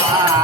ராயா